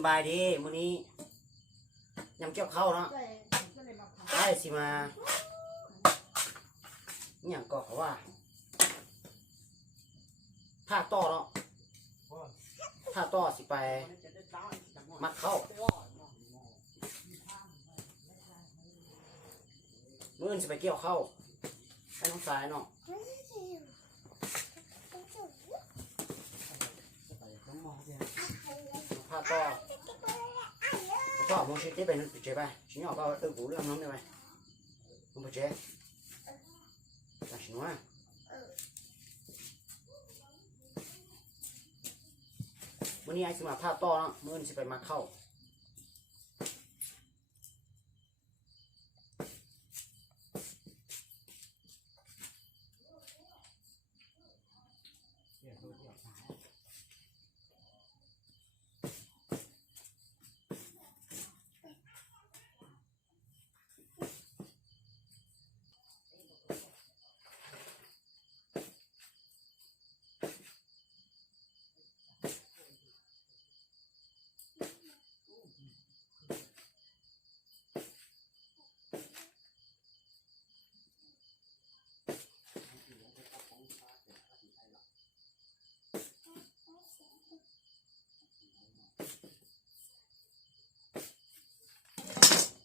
สบายดีมื้อนี้ยำเกี่ยวข้าวเนาะได้สิมาเนี่ยก็เขาว่าถ้าต่อเนาะถ้าต่อสิไปมัดเข้ามื้ออื่นสิไปเกี่ยวข้าวให้น้องสายเนาะถ้าต่อก็muốn chơi tiếp này nó chơi bài chỉ nhỏ bao tự vũ lượng lắm đây này không phải chơi là chỉ nóiวันนี้ไอ้สิมาท่าต่อเนาะมื้อนี้สิไปมาเข้า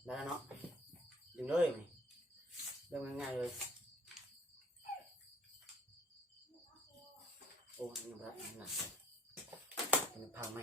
ได้แล้วเนาะดึงเลยเริ่มง่ายๆเลยโอ้ยยังแบบหนักมันพังไหม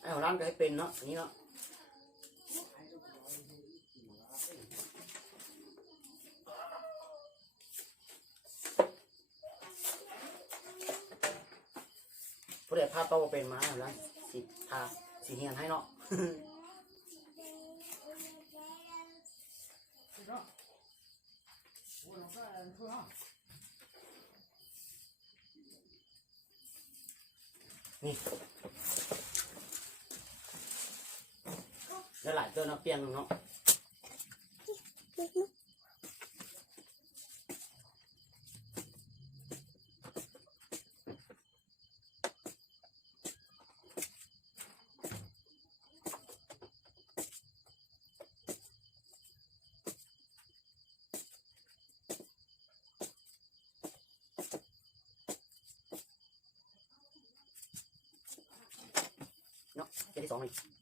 ไอ้ของร้านก็ให้เป็นเนาะนี้เนาะผู้ใดพาโตเป็นมาแล้วสิพาสิเฮียนให้เนาะนี่แล้วหลายตัวเนาะเปลี่ยนเนาะเนาะเจที่สองเลย